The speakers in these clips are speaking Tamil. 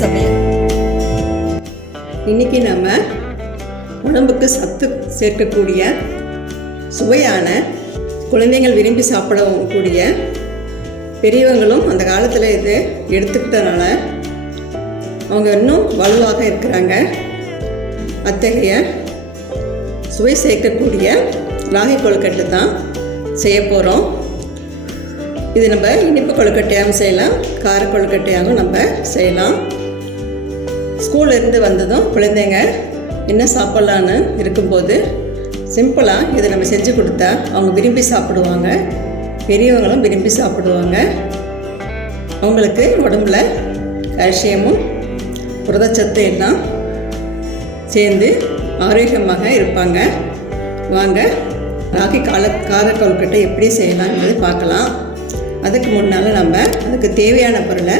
சமையல். இன்னைக்கு நம்ம உடம்புக்கு சத்து சேர்க்கக்கூடிய சுவையான, குழந்தைகள் விரும்பி சாப்பிடக்கூடிய, பெரியவங்களும் அந்த காலத்தில் இது எடுத்துக்கிட்டனால அவங்க இன்னும் வலுவாக இருக்கிறாங்க. அத்தகைய சுவை சேர்க்கக்கூடிய ராகி கொழுக்கட்டை தான் செய்ய போகிறோம். இது நம்ம இனிப்பு கொழுக்கட்டையாகவும் செய்யலாம், கார கொழுக்கட்டையாகவும் நம்ம செய்யலாம். ஸ்கூல்லேருந்து வந்ததும் குழந்தைங்க என்ன சாப்பிட்லான்னு இருக்கும்போது சிம்பிளாக இதை நம்ம செஞ்சு கொடுத்தா அவங்க விரும்பி சாப்பிடுவாங்க, பெரியவங்களும் விரும்பி சாப்பிடுவாங்க. அவங்களுக்கு உடம்புல கால்சியமும் புரதச்சத்து எல்லாம் சேர்ந்து ஆரோக்கியமாக இருப்பாங்க. வாங்க ராகி கார கொழுக்கட்டை எப்படி செய்யலாம் என்பதை பார்க்கலாம். அதுக்கு முன்னால் நம்ம அதுக்கு தேவையான பொருளை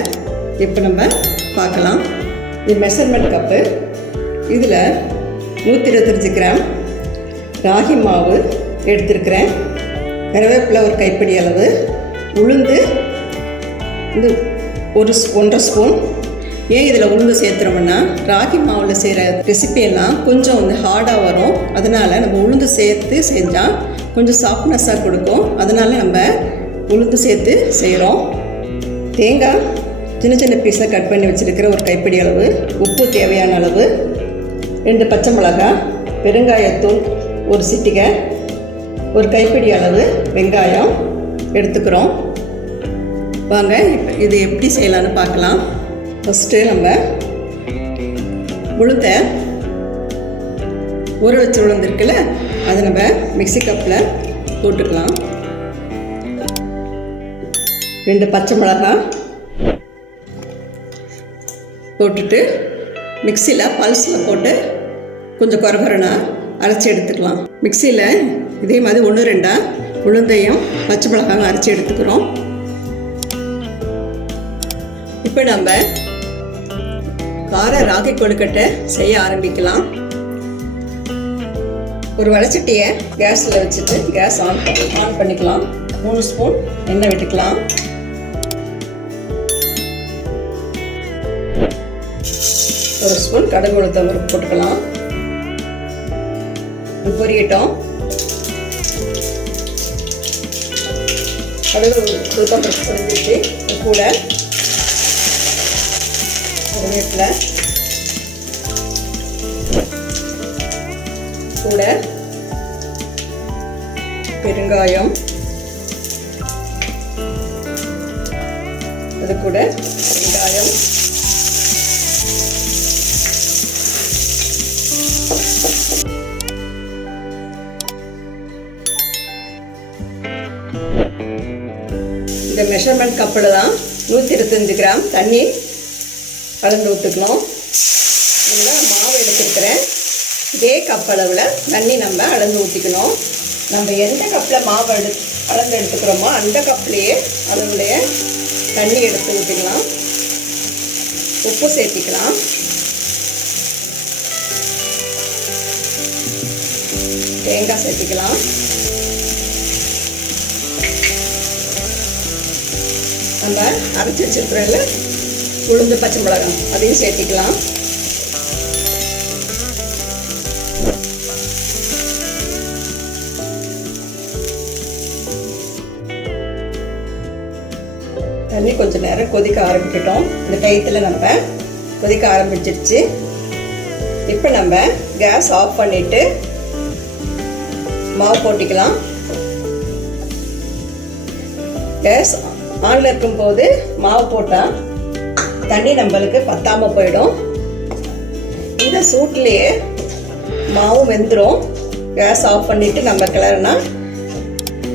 இப்போ நம்ம பார்க்கலாம். இது மெஷர்மெண்ட் கப்பு. இதில் 125 கிராம் ராகி மாவு எடுத்துருக்கிறேன். கருவேப்பிலை ஒரு கைப்பிடி அளவு, உளுந்து இது 1.5 ஸ்பூன். ஏன் இதில் உளுந்து சேர்த்துறோம்னா, ராகி மாவில் செய்கிற ரெசிபியெல்லாம் கொஞ்சம் ஹார்டாக வரும். அதனால் நம்ம உளுந்து சேர்த்து செஞ்சால் கொஞ்சம் சாஃப்ட்னஸாக கொடுக்கும். அதனால் நம்ம உளுந்து சேர்த்து செய்கிறோம். தேங்காய் சின்ன சின்ன பீஸாக கட் பண்ணி வச்சுருக்கிற ஒரு கைப்பிடி அளவு, உப்பு தேவையான அளவு, 2 பச்சை மிளகாய், பெருங்காயத்தூள் ஒரு சிட்டிகை, ஒரு கைப்பிடி அளவு வெங்காயம் எடுத்துக்கிறோம். வாங்க இப்போ இது எப்படி செய்யலான்னு பார்க்கலாம். ஃபஸ்ட்டு நம்ம உளுந்தை ஊற வச்சு உளுந்து இருக்குல்ல, அதை நம்ம மிக்ஸி கப்பில் போட்டுக்கலாம். 2 பச்சை மிளகாய் போட்டுட்டு மிக்சியில் பல்ஸில் போட்டு கொஞ்சம் கொரகொரனா அரைச்சி எடுத்துக்கலாம். மிக்சியில் இதே மாதிரி 1-2 உளுந்தையும் பச்சை மிளகாயும் அரைச்சி எடுத்துக்கிறோம். இப்போ நம்ம கார ராகி கொழுக்கட்டை செய்ய ஆரம்பிக்கலாம். ஒரு வடைச்சட்டியை கேஸில் வச்சுட்டு கேஸ் ஆன் பண்ணிக்கலாம். 3 ஸ்பூன் எண்ணெய் விட்டுக்கலாம். ஒரு ஸ்பூன் கடுகு உளுத்தம் பருப்பு போட்டுக்கலாம். பொரியட்டும். கடுகு உளுத்தம் பருப்பு பொரிஞ்சிட்டு கூட கருவேப்பிலை, கூட பெருங்காயம், அது கூட வெங்காயம், இந்த மெஷர்மெண்ட் கப்பில் தான் 125 கிராம் தண்ணி கலந்து ஊற்றுக்கணும். இதில் மாவு எடுத்துருக்கிறேன். இதே கப் அளவில் தண்ணி நம்ம அளந்து ஊற்றிக்கணும். நம்ம எந்த கப்பில் மாவு அளந்து எடுத்துக்கிறோமோ அந்த கப்லேயே அதனுடைய தண்ணி எடுத்து ஊற்றிக்கலாம். உப்பு சேர்த்திக்கலாம். தேங்காய் சேர்த்திக்கலாம். நம்ம அரைச்சி வச்சிருக்கிறோம்ல உளுந்து பச்சை மிளகாய், அதையும் சேர்த்திக்கலாம். தண்ணி கொஞ்சம் நேரம் கொதிக்க ஆரம்பிக்கட்டும். இந்த டயத்தில் நம்ம கொதிக்க ஆரம்பிச்சிருச்சு. இப்போ நம்ம கேஸ் ஆஃப் பண்ணிவிட்டு மாவு போட்டிக்கலாம். கேஸ் ஆனில் இருக்கும்போது மாவு போட்டால் தண்ணி நம்மளுக்கு பத்தாமல் போயிடும். இந்த சூட்லேயே மாவு வெந்துடும். கேஸ் ஆஃப் பண்ணிவிட்டு நம்ம கிளறுனா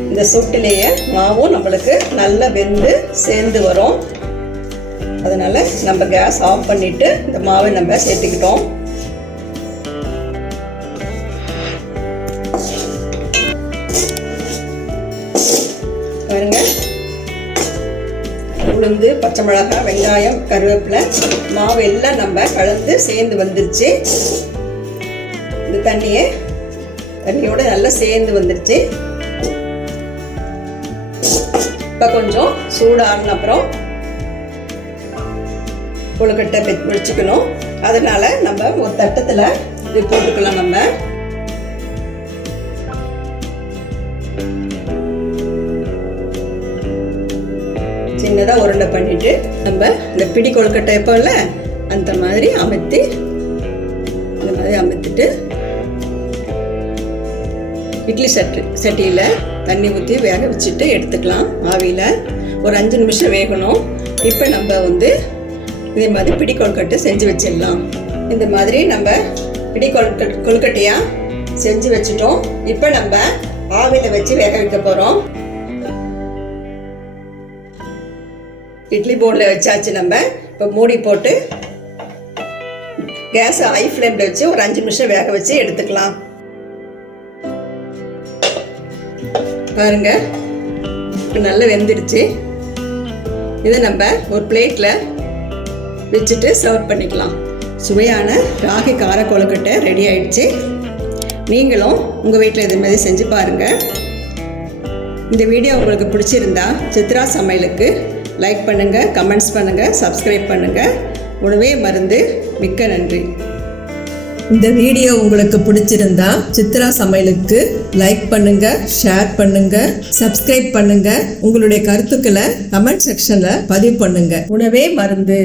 இந்த சூட்டிலேயே மாவும் நம்மளுக்கு நல்லா வெந்து சேர்ந்து வரும். அதனால் நம்ம கேஸ் ஆஃப் பண்ணிவிட்டு இந்த மாவை நம்ம சேர்த்துக்கிட்டோம். பாருங்க, உளுந்து பச்சை மிளகாய் வெங்காயம் கருவேப்பிலை மாவு எல்லாம் நம்ம கலந்து சேர்ந்து வந்துருச்சு. இந்த தண்ணியோட நல்லா சேர்ந்து வந்துருச்சு. இப்போ கொஞ்சம் சூடான அப்புறம் கொழுக்கட்டை வச்சுக்கணும். அதனால் நம்ம ஒரு தட்டத்தில் இது போட்டுக்கலாம். நம்ம சின்னதாக உருண்டை பண்ணிவிட்டு நம்ம இந்த பிடி கொழுக்கட்டை எப்போல்ல அந்த மாதிரி அமர்த்தி இந்த மாதிரி அமர்த்திட்டு இட்லி சட்டியில் தண்ணி ஊற்றி வேக வச்சுட்டு எடுத்துக்கலாம். ஆவியில் ஒரு 5 நிமிஷம் வேகணும். இப்போ நம்ம இதே மாதிரி பிடி கொழுக்கட்டை செஞ்சு வச்சிடலாம். இந்த மாதிரி நம்ம பிடி கொழுக்கட்டையாக செஞ்சு வச்சுட்டோம். இப்போ நம்ம ஆவியில் வச்சு வேக வைக்க போகிறோம். இட்லி போர்டில் வச்சாச்சு. நம்ம இப்போ மூடி போட்டு கேஸை ஹை ஃப்ளேமில் வச்சு ஒரு 5 நிமிஷம் வேக வச்சு எடுத்துக்கலாம். பாருங்க, இப்போ நல்லா வெந்துடுச்சு. இதை நம்ம ஒரு பிளேட்டில் வச்சுட்டு சர்வ் பண்ணிக்கலாம். சுவையான ராகி கார கொழுக்கட்டை ரெடி ஆயிடுச்சு. நீங்களும் உங்கள் வீட்டில் இது மாதிரி செஞ்சு பாருங்கள். இந்த வீடியோ உங்களுக்கு பிடிச்சிருந்தா சித்ரா சமையலுக்கு லைக் பண்ணுங்கள், கமெண்ட்ஸ் பண்ணுங்கள், சப்ஸ்கிரைப் பண்ணுங்கள். உணவே மருந்து. மிக்க நன்றி. இந்த வீடியோ உங்களுக்கு பிடிச்சிருந்தா சித்ரா சமையலுக்கு லைக் பண்ணுங்க, ஷேர் பண்ணுங்க, சப்ஸ்கிரைப் பண்ணுங்க. உங்களுடைய கருத்துக்களை கமெண்ட் செக்ஷன்ல பதிவு பண்ணுங்க. உணவே மருந்து.